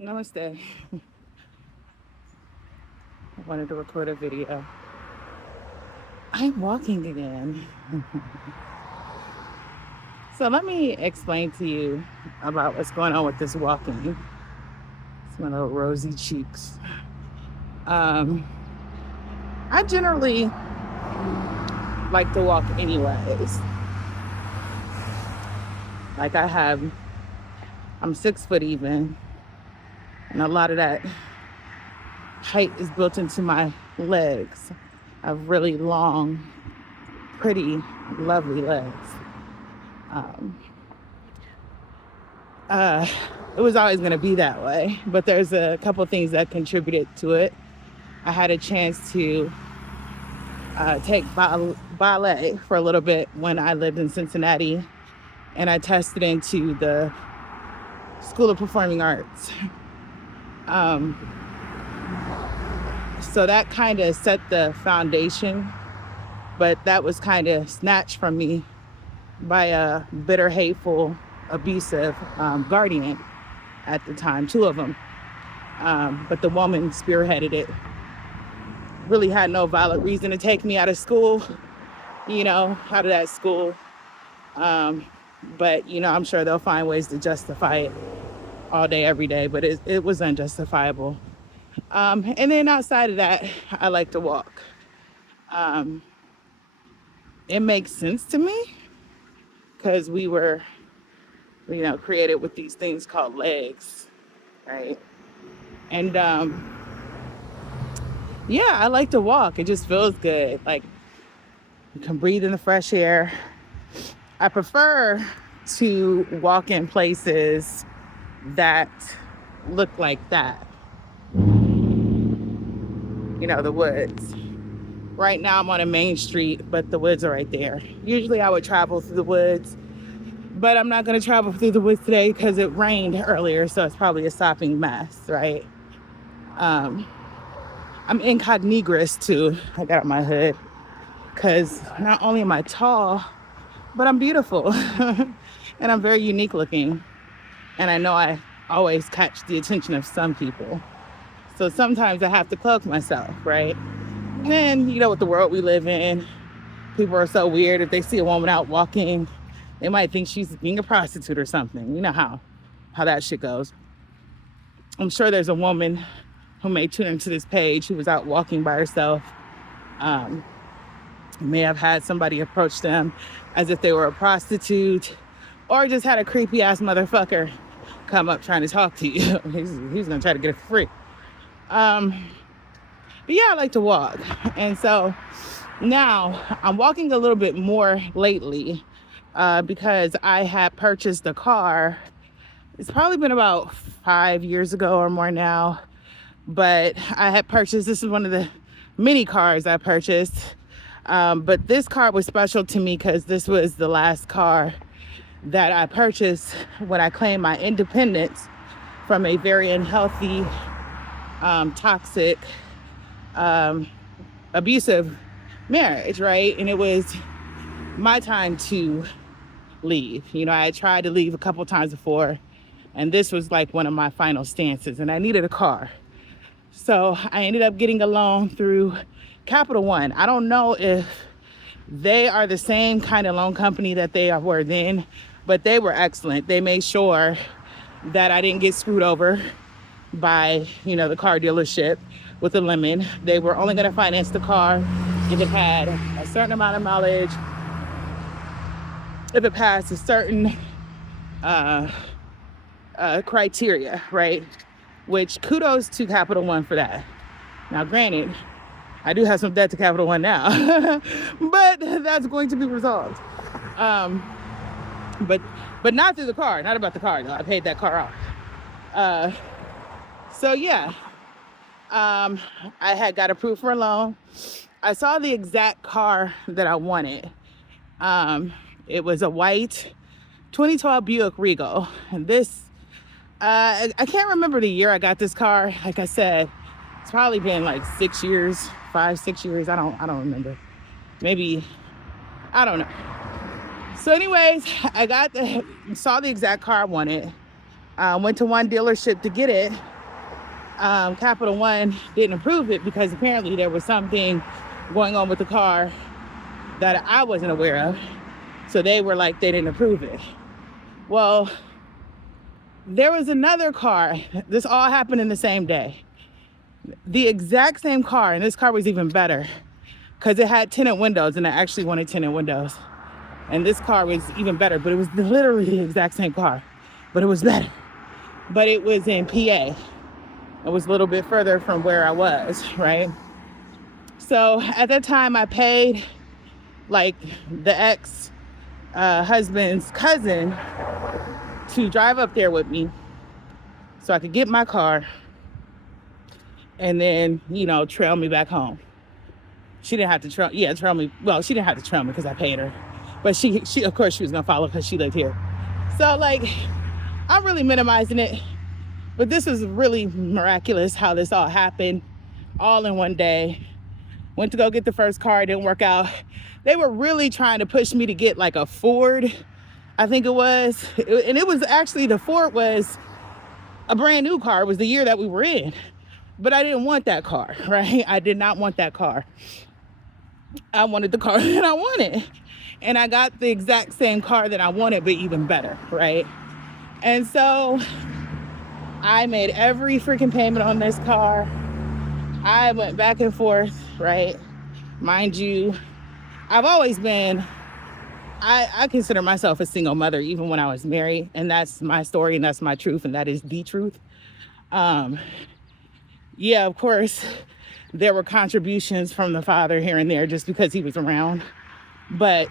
Namaste. I wanted to record a video. I'm walking again. So let me explain to you about what's going on with this walking. It's my little rosy cheeks. Um, I generally like to walk anyways. Like I'm 6 foot even, and a lot of that height is built into my legs. I have really long, pretty, lovely legs. Um, uh, it was always going to be that way, but there's a couple things that contributed to it. I had a chance to take ballet for a little bit when I lived in Cincinnati, and I tested into the School of Performing Arts. So that kind of set the foundation, but that was kind of snatched from me by a bitter, hateful, abusive guardian at the time, two of them. But the woman spearheaded it. Really had no valid reason to take me out of school, out of that school. But, I'm sure they'll find ways to justify it all day, every day, but it was unjustifiable. And then outside of that, I like to walk. It makes sense to me because we were, created with these things called legs, right? And yeah, I like to walk. It just feels good. Like you can breathe in the fresh air. I prefer to walk in places that look like that. The woods. Right now I'm on a main street, but the woods are right there. Usually I would travel through the woods, but I'm not going to travel through the woods today because it rained earlier, so it's probably a sopping mess, right? I'm incognigrous too. I got on my hood because not only am I tall, but I'm beautiful and I'm very unique looking. And I know I always catch the attention of some people. So sometimes I have to cloak myself, right? And then, with the world we live in, people are so weird. If they see a woman out walking, they might think she's being a prostitute or something. You know how that shit goes. I'm sure there's a woman who may tune into this page who was out walking by herself. May have had somebody approach them as if they were a prostitute, or just had a creepy ass motherfucker come up trying to talk to you. He's gonna try to get it for free. But yeah, I like to walk. And so now I'm walking a little bit more lately because I had purchased a car. It's probably been about 5 years ago or more now. But I had purchased, this is one of the mini cars I purchased. But this car was special to me because this was the last car that I purchased when I claimed my independence from a very unhealthy, toxic, abusive marriage, right? And it was my time to leave. I had tried to leave a couple times before, and this was like one of my final stances, and I needed a car. So I ended up getting a loan through Capital One. I don't know if they are the same kind of loan company that they were then, but they were excellent. They made sure that I didn't get screwed over by, the car dealership with a lemon. They were only going to finance the car if it had a certain amount of mileage, if it passed a certain criteria, right? Which kudos to Capital One for that. Now, granted, I do have some debt to Capital One now, but that's going to be resolved. But not through the car, not about the car though. I paid that car off. So yeah, I had got approved for a loan. I saw the exact car that I wanted. It was a white 2012 Buick Regal. And this, I can't remember the year I got this car. Like I said, it's probably been like 6 years, 5-6 years. I don't remember. Maybe, I don't know. So anyways, I saw the exact car I wanted. Went to one dealership to get it. Capital One didn't approve it because apparently there was something going on with the car that I wasn't aware of. So they were like, they didn't approve it. Well, there was another car. This all happened in the same day. The exact same car, and this car was even better because it had tinted windows, and I actually wanted tinted windows. And this car was even better, but it was literally the exact same car, but it was better. But it was in PA. It was a little bit further from where I was, right? So at that time, I paid like the ex-husband's cousin to drive up there with me so I could get my car and then, trail me back home. She didn't have to trail me. Well, she didn't have to trail me because I paid her. But she of course, she was going to follow because she lived here. So, I'm really minimizing it. But this was really miraculous how this all happened all in one day. Went to go get the first car. It didn't work out. They were really trying to push me to get like a Ford, I think it was. And it was actually, the Ford was a brand new car. It was the year that we were in. But I didn't want that car, right? I did not want that car. I wanted the car that I wanted. And I got the exact same car that I wanted, but even better, right? And so I made every freaking payment on this car. I went back and forth, right? Mind you, I've always been, I consider myself a single mother, even when I was married. And that's my story, and that's my truth, and that is the truth. Yeah, of course, there were contributions from the father here and there just because he was around. But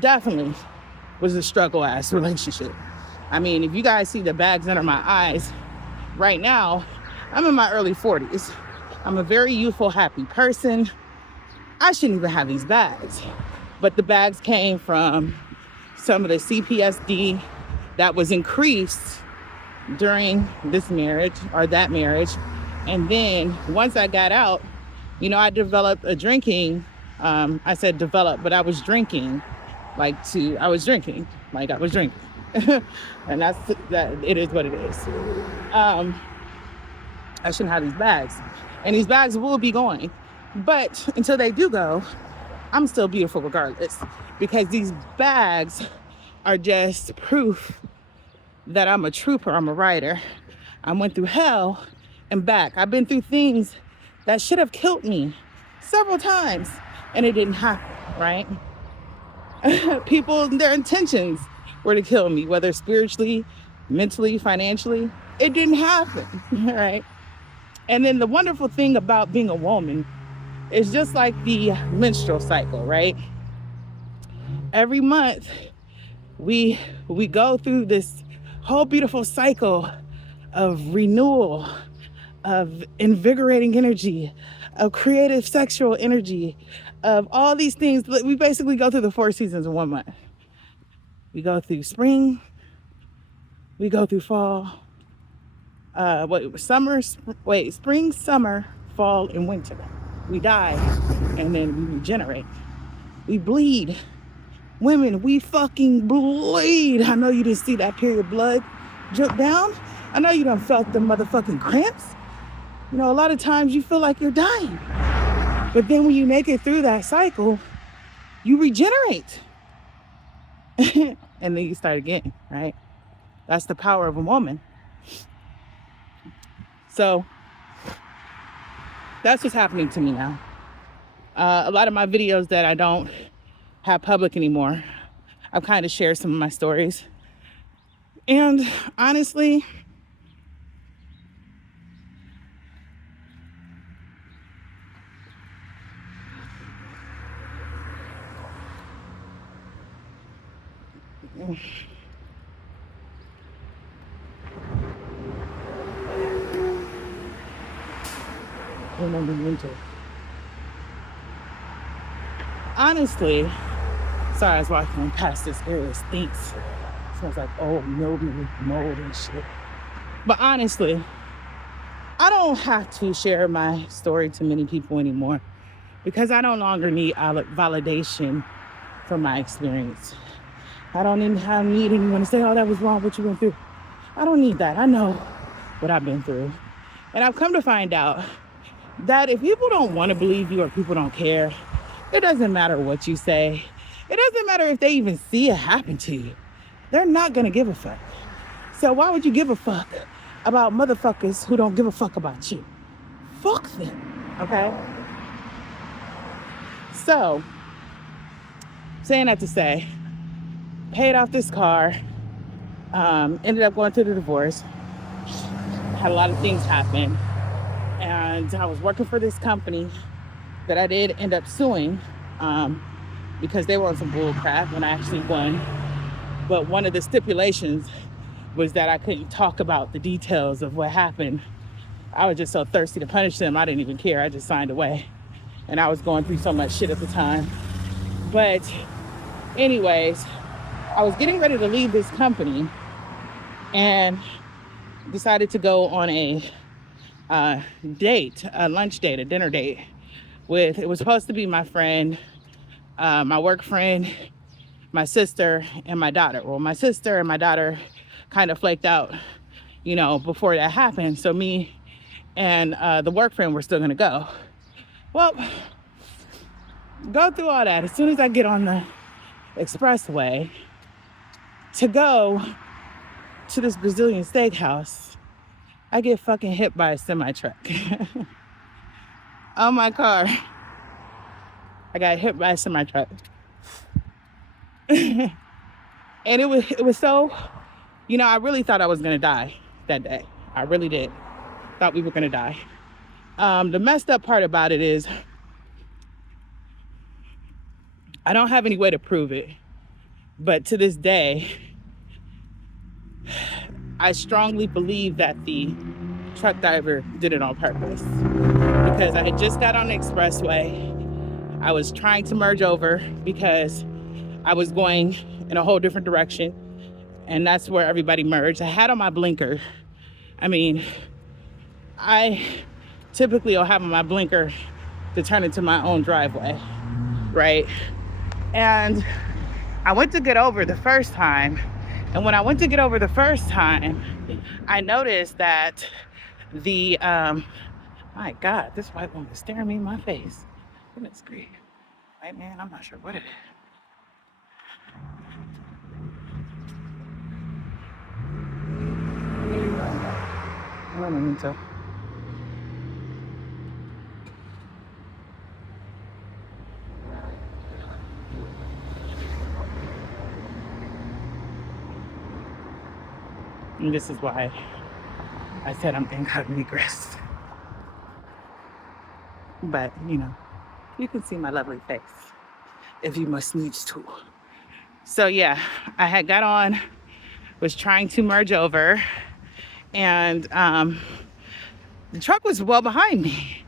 definitely was a struggle-ass relationship. I mean, if you guys see the bags under my eyes right now, I'm in my early 40s. I'm a very youthful, happy person. I shouldn't even have these bags. But the bags came from some of the CPSD that was increased during this marriage or that marriage. And then once I got out, I developed a drinking. I said develop, but I was drinking. I was drinking. And that. It is what it is. I shouldn't have these bags. And these bags will be going. But until they do go, I'm still beautiful regardless. Because these bags are just proof that I'm a trooper, I'm a rider. I went through hell and back. I've been through things that should have killed me several times, and it didn't happen, right? People, their intentions were to kill me, whether spiritually, mentally, financially. It didn't happen, right? And then the wonderful thing about being a woman is just like the menstrual cycle, right? Every month, we go through this whole beautiful cycle of renewal, of invigorating energy, of creative sexual energy, of all these things. We basically go through the 4 seasons in 1 month. We go through spring, we go through fall, spring, summer, fall, and winter. We die, and then we regenerate. We bleed. Women, we fucking bleed. I know you didn't see that period blood drip down. I know you done felt the motherfucking cramps. A lot of times you feel like you're dying. But then when you make it through that cycle, you regenerate. And then you start again, right? That's the power of a woman. So that's what's happening to me now. A lot of my videos that I don't have public anymore, I've kind of shared some of my stories. And honestly, honestly, sorry, I was walking past this area. It stinks. It smells like old mildew, mold and shit. But honestly, I don't have to share my story to many people anymore because I no longer need validation from my experience. I don't need anyone to say, oh, that was wrong, what you went through. I don't need that. I know what I've been through. And I've come to find out that if people don't want to believe you or people don't care, it doesn't matter what you say. It doesn't matter if they even see it happen to you. They're not going to give a fuck. So why would you give a fuck about motherfuckers who don't give a fuck about you? Fuck them, okay? So, saying that to say, paid off this car, ended up going through the divorce, had a lot of things happen, and I was working for this company that I did end up suing because they were on some bull crap when I actually won. But one of the stipulations was that I couldn't talk about the details of what happened. I was just so thirsty to punish them, I didn't even care. I just signed away. And I was going through so much shit at the time. But anyways, I was getting ready to leave this company and decided to go on a date, a lunch date, a dinner date with, it was supposed to be my friend, my work friend, my sister, and my daughter. Well, my sister and my daughter kind of flaked out, before that happened. So me and the work friend were still gonna go. Well, go through all that. As soon as I get on the expressway to go to this Brazilian steakhouse, I get fucking hit by a semi-truck. On my car, I got hit by a semi-truck. And it was so, I really thought I was gonna die that day. I really did. Thought we were gonna die. The messed up part about it is I don't have any way to prove it, but to this day, I strongly believe that the truck driver did it on purpose, because I had just got on the expressway. I was trying to merge over because I was going in a whole different direction, and that's where everybody merged. I had on my blinker. I mean, I typically will have on my blinker to turn into my own driveway, right? And I went to get over the first time, and when I went to get over the first time, I noticed that the, my God, this white woman is staring me in my face. Goodness grief. Right, man? I'm not sure what it is. Let me tell. And this is why I said I'm incognito. But, you can see my lovely face if you must needs to. So yeah, I had got on, was trying to merge over, and the truck was well behind me.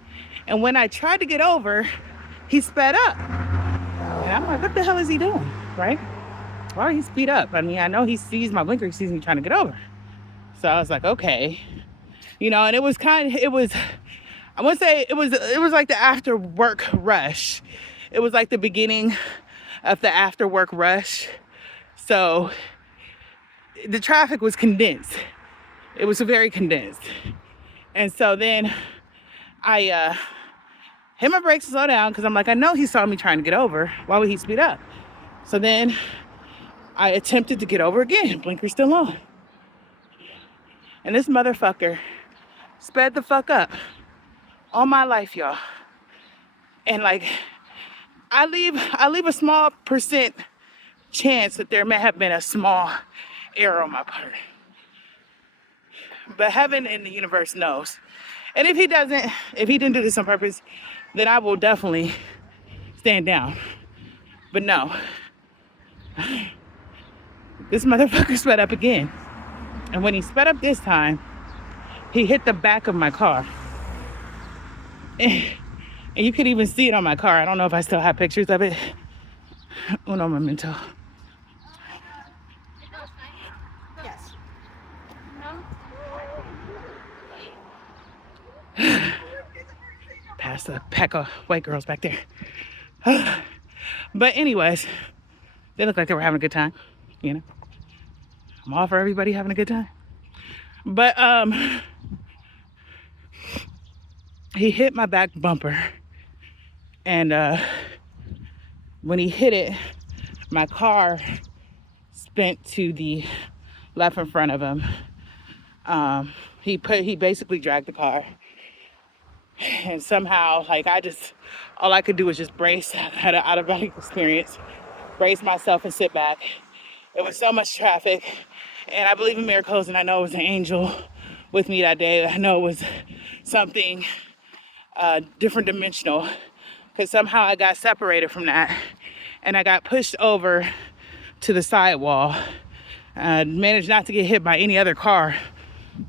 And when I tried to get over, he sped up. And I'm like, what the hell is he doing, right? Why would he speed up? I mean, I know he sees my blinker, he sees me trying to get over. So I was like, okay. And it was I wouldn't say it was like the after work rush. It was like the beginning of the after work rush. So the traffic was condensed. It was very condensed. And so then I hit my brakes and slow down, because I'm like, I know he saw me trying to get over. Why would he speed up? So then I attempted to get over again. Blinker's still on. And this motherfucker sped the fuck up. All my life, y'all. And like, I leave a small percent chance that there may have been a small error on my part. But heaven and the universe knows. And if he didn't do this on purpose, then I will definitely stand down. But no. This motherfucker sped up again. And when he sped up this time, he hit the back of my car. And you could even see it on my car. I don't know if I still have pictures of it. Uno momento. Yes. Past a pack of white girls back there. But anyways, they look like they were having a good time, I'm all for everybody having a good time. But he hit my back bumper, and when he hit it, my car spent to the left in front of him. He basically dragged the car, and somehow, like, all I could do was just brace. I had an out of body experience, brace myself and sit back. It was so much traffic, and I believe in miracles, and I know it was an angel with me that day. I know it was something different dimensional, because somehow I got separated from that, and I got pushed over to the sidewall. Managed not to get hit by any other car,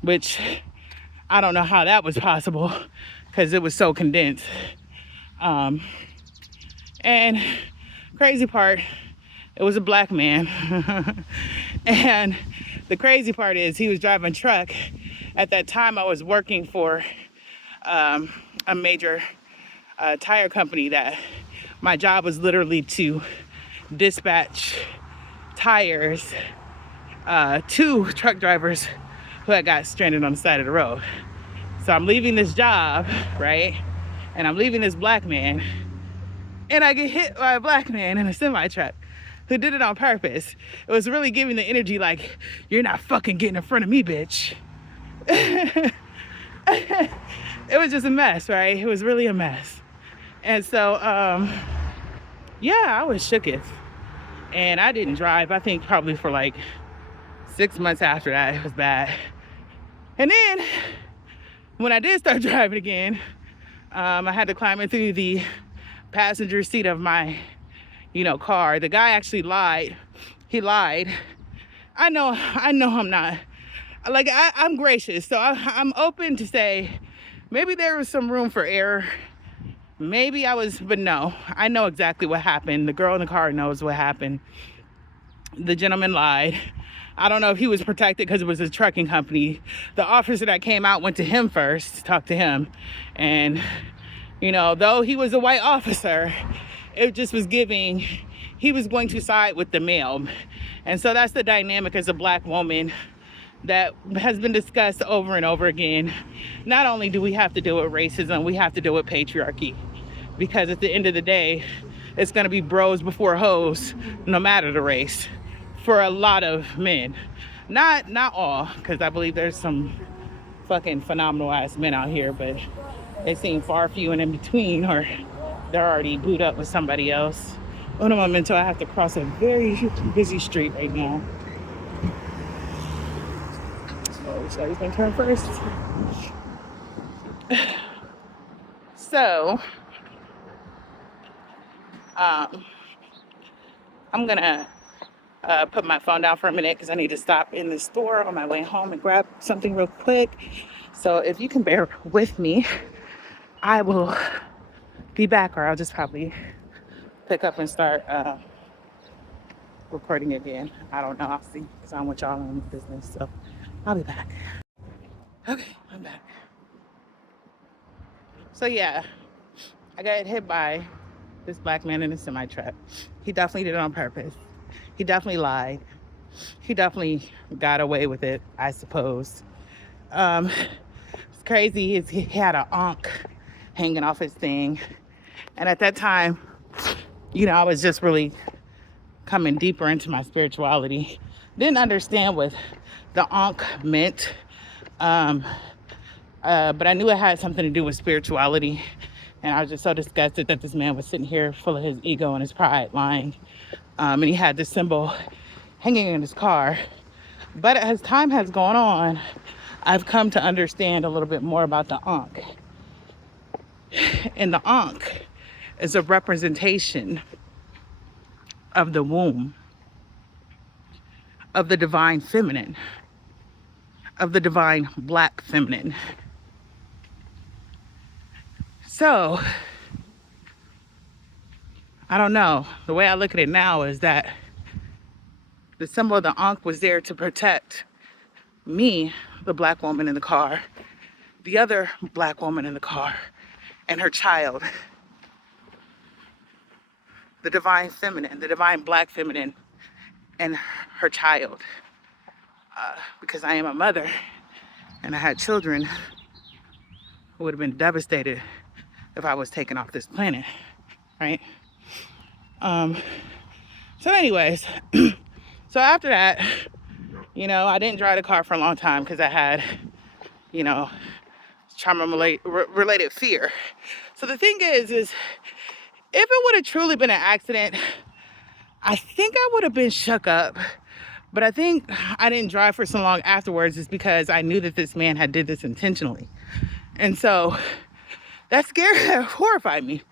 which I don't know how that was possible because it was so condensed. And crazy part, it was a black man. And the crazy part is he was driving truck. At that time, I was working for a major tire company that my job was literally to dispatch tires to truck drivers who had got stranded on the side of the road. So I'm leaving this job, right? And I'm leaving this black man, and I get hit by a black man in a semi truck who did it on purpose. It was really giving the energy like, you're not fucking getting in front of me, bitch. It was just a mess, right? It was really a mess. And so, yeah, I was shooketh. And I didn't drive, I think probably for like 6 months after that. It was bad. And then when I did start driving again, I had to climb in through the passenger seat of my, car. The guy actually lied. He lied. I know I'm not. Like, I'm gracious, so I'm open to say maybe there was some room for error. Maybe but no, I know exactly what happened. The girl in the car knows what happened. The gentleman lied. I don't know if he was protected because it was a trucking company. The officer that came out went to him first to talk to him. And, though he was a white officer, it just was giving, he was going to side with the male. And so that's the dynamic as a black woman that has been discussed over and over again. Not only do we have to deal with racism, we have to deal with patriarchy. Because at the end of the day, it's going to be bros before hoes, no matter the race, for a lot of men. Not all, because I believe there's some fucking phenomenal ass men out here, but they seem far few and in between, or they're already booed up with somebody else. Un momento, I have to cross a very busy street right now. So he's gonna turn first. So, I'm gonna put my phone down for a minute because I need to stop in the store on my way home and grab something real quick. So if you can bear with me, I will be back, or I'll just probably pick up and start recording again. I don't know. I'll see, because I'm with y'all in the business. So I'll be back. Okay, I'm back. So yeah, I got hit by this black man in a semi truck. He definitely did it on purpose. He definitely lied. He definitely got away with it, I suppose. It's crazy. He had an ankh hanging off his thing. And at that time, I was just really coming deeper into my spirituality. Didn't understand what the ankh meant. But I knew it had something to do with spirituality. And I was just so disgusted that this man was sitting here full of his ego and his pride, lying. And he had this symbol hanging in his car. But as time has gone on, I've come to understand a little bit more about the ankh. And the ankh is a representation of the womb, of the divine feminine, of the divine black feminine. So, I don't know. The way I look at it now is that the symbol of the ankh was there to protect me, the black woman in the car, the other black woman in the car, and her child. The divine feminine, the divine black feminine, and her child. Because I am a mother, and I had children who would have been devastated if I was taken off this planet, right? So anyways, so after that, you know, I didn't drive the car for a long time because I had, you know, trauma-related fear. So the thing is if it would have truly been an accident, I think I would have been shook up. But I think I didn't drive for so long afterwards is because I knew that this man had did this intentionally. And so that scared, horrified me.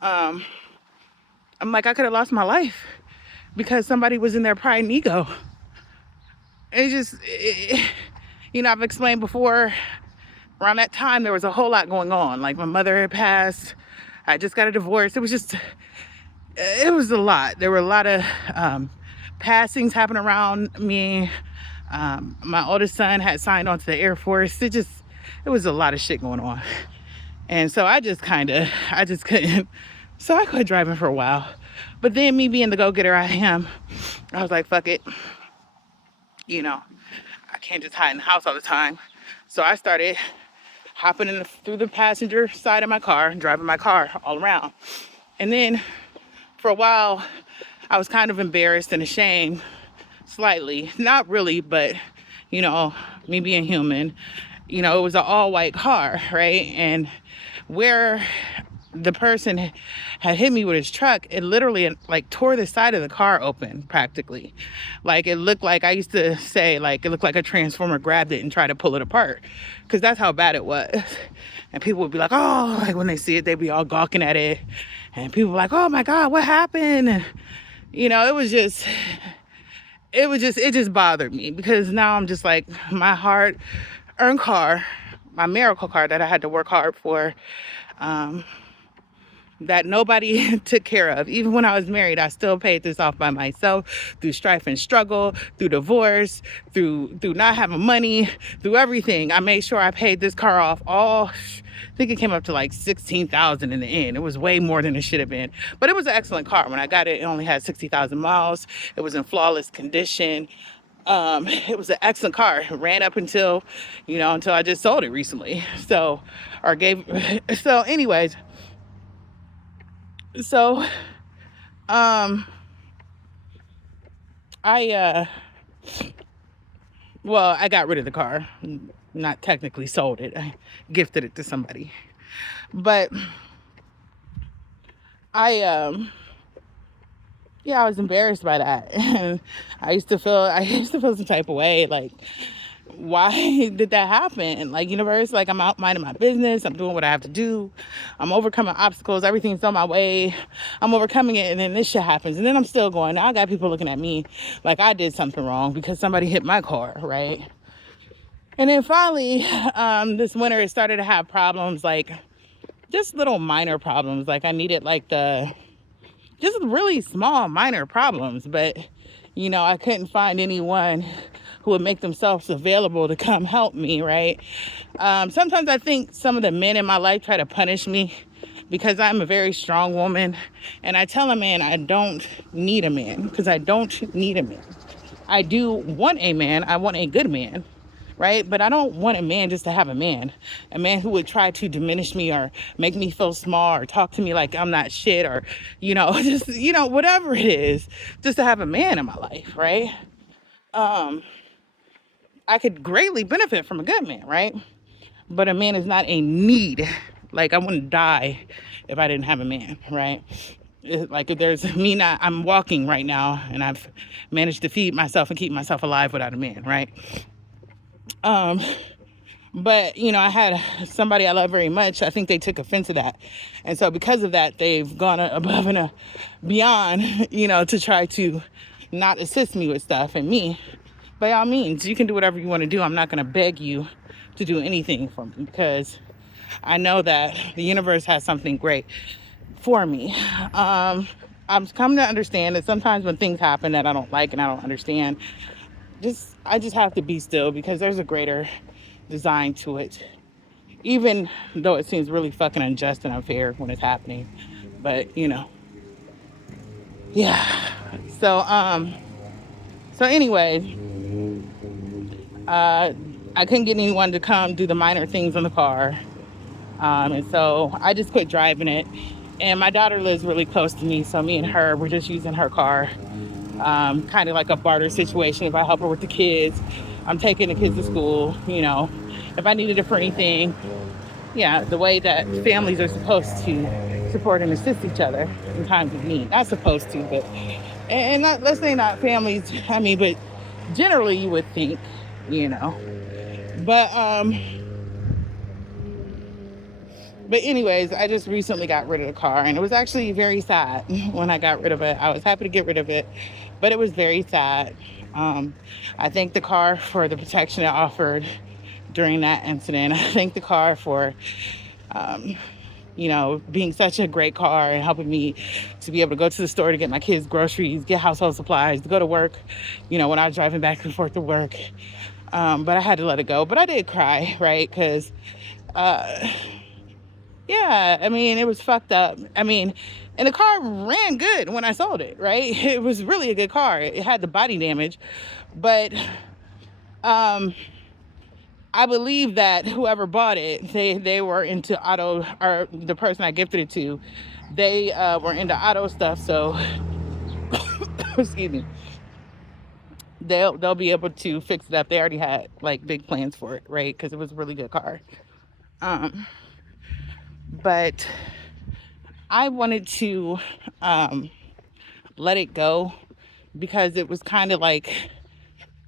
I'm like, I could have lost my life because somebody was in their pride and ego. You know, I've explained before, around that time, there was a whole lot going on. Like, my mother had passed. I just got a divorce. It was a lot. There were a lot of passings happening around me. My oldest son had signed on to the Air Force. It was a lot of shit going on. And so I just couldn't. So I quit driving for a while. But then, me being the go-getter I am, I was like, fuck it. You know, I can't just hide in the house all the time. So I started hopping through the passenger side of my car, driving my car all around. And then for a while, I was kind of embarrassed and ashamed, slightly. Not really, but, you know, me being human, you know, it was an all-white car, right? And where the person had hit me with his truck, it literally like tore the side of the car open practically. Like, it looked like, I used to say, like, it looked like a transformer grabbed it and tried to pull it apart, because that's how bad it was. And people would be like, oh, like when they see it, they'd be all gawking at it. And people were like, oh my God, what happened? And, you know, it just bothered me, because now I'm just like, my hard-earned car, my miracle car that I had to work hard for, that nobody took care of. Even when I was married, I still paid this off by myself through strife and struggle, through divorce, through not having money, through everything. I made sure I paid this car off all. I think it came up to like $16,000 in the end. It was way more than it should have been. But it was an excellent car. When I got it, it only had 60,000 miles. It was in flawless condition. It was an excellent car. It ran up until I just sold it recently. So anyways, so I got rid of the car. Not technically sold it. I gifted it to somebody. But I was embarrassed by that. And I used to feel some type of way, like, why did that happen? Like, universe, like, I'm out minding my business, I'm doing what I have to do, I'm overcoming obstacles, everything's on my way, I'm overcoming it, and then this shit happens, and then I'm still going. Now I got people looking at me like I did something wrong because somebody hit my car, right? And then finally, this winter, it started to have problems, like just little minor problems. Like, I needed just really small minor problems, but I couldn't find anyone who would make themselves available to come help me, right? Sometimes I think some of the men in my life try to punish me because I'm a very strong woman, and I tell a man I don't need a man, because I don't need a man. I do want a man. I want a good man, right? But I don't want a man just to have a man who would try to diminish me or make me feel small or talk to me like I'm not shit, or, just, whatever it is, just to have a man in my life, right? I could greatly benefit from a good man, right? But a man is not a need. Like, I wouldn't die if I didn't have a man, right? Like, if there's me not, I'm walking right now, and I've managed to feed myself and keep myself alive without a man, right? But, I had somebody I love very much. I think they took offense to that. And so because of that, they've gone above and beyond, to try to not assist me with stuff. And me, by all means, you can do whatever you want to do. I'm not going to beg you to do anything for me, because I know that the universe has something great for me. I'm come to understand that sometimes when things happen that I don't like and I don't understand, I just have to be still, because there's a greater design to it, even though it seems really fucking unjust and unfair when it's happening. But yeah. So anyway, I couldn't get anyone to come do the minor things on the car. And so I just quit driving it. And my daughter lives really close to me, so me and her, we're just using her car, kind of like a barter situation. If I help her with the kids, I'm taking the kids to school, you know. If I needed it for anything, yeah, the way that families are supposed to support and assist each other in times of need. Not supposed to, but, and not, let's say not families, I mean, but generally you would think, you know. But, But anyways, I just recently got rid of the car, and it was actually very sad when I got rid of it. I was happy to get rid of it, but it was very sad. I thank the car for the protection it offered during that incident. I thank the car for, you know, being such a great car and helping me to be able to go to the store to get my kids groceries, get household supplies, to go to work, you know, when I was driving back and forth to work. But I had to let it go. But I did cry, right? Because yeah, I mean, it was fucked up. I mean, and the car ran good when I sold it, right? It was really a good car. It had the body damage, but I believe that whoever bought it, they were into auto, or the person I gifted it to, they were into auto stuff. So, excuse me, they'll be able to fix it up. They already had like big plans for it, right? Because it was a really good car. But I wanted to let it go because it was kind of like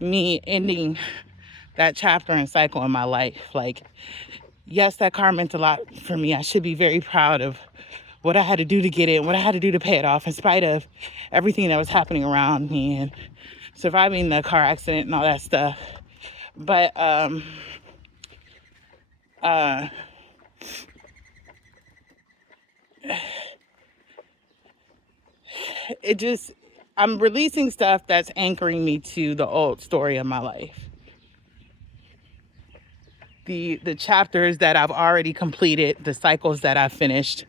me ending that chapter and cycle in my life. Like, yes, that car meant a lot for me. I should be very proud of what I had to do to get it, what I had to do to pay it off, in spite of everything that was happening around me and surviving the car accident and all that stuff. But it just, I'm releasing stuff that's anchoring me to the old story of my life. The chapters that I've already completed, the cycles that I've finished.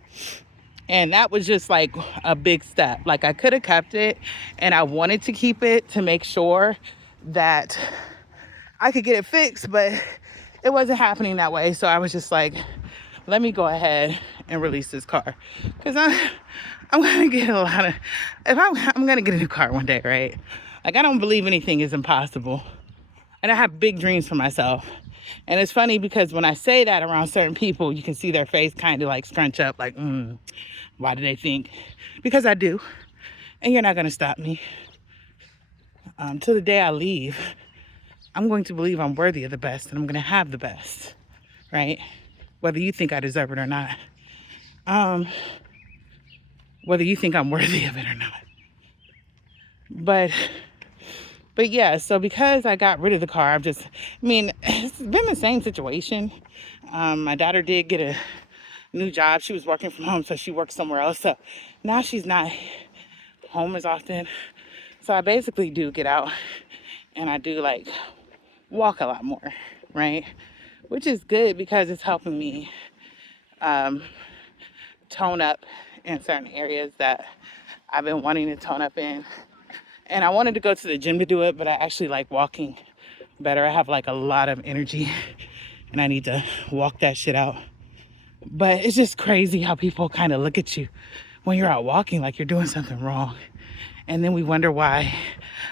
And that was just like a big step. Like, I could have kept it, and I wanted to keep it to make sure that I could get it fixed, but it wasn't happening that way. So I was just like, let me go ahead and release this car. Because I'm going to get a lot of, if I'm going to get a new car one day, right? Like, I don't believe anything is impossible. And I have big dreams for myself. And it's funny because when I say that around certain people, you can see their face kind of like scrunch up, like, why do they think? Because I do. And you're not going to stop me. Till the day I leave, I'm going to believe I'm worthy of the best, and I'm going to have the best, right? Whether you think I deserve it or not. Whether you think I'm worthy of it or not. But yeah, so because I got rid of the car, it's been the same situation. My daughter did get a new job. She was working from home, so she works somewhere else. So now she's not home as often. So I basically do get out, and I do like walk a lot more, right? Which is good because it's helping me tone up in certain areas that I've been wanting to tone up in. And I wanted to go to the gym to do it, but I actually like walking better. I have like a lot of energy, and I need to walk that shit out. But it's just crazy how people kind of look at you when you're out walking like you're doing something wrong. And then we wonder why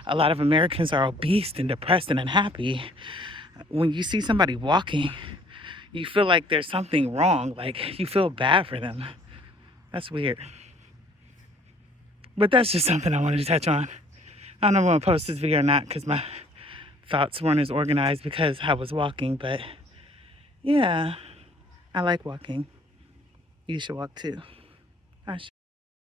a lot of Americans are obese and depressed and unhappy. When you see somebody walking, you feel like there's something wrong. Like, you feel bad for them. That's weird. But that's just something I wanted to touch on. I don't know if I'm going to post this video or not because my thoughts weren't as organized because I was walking. But yeah, I like walking. You should walk too. Ashe.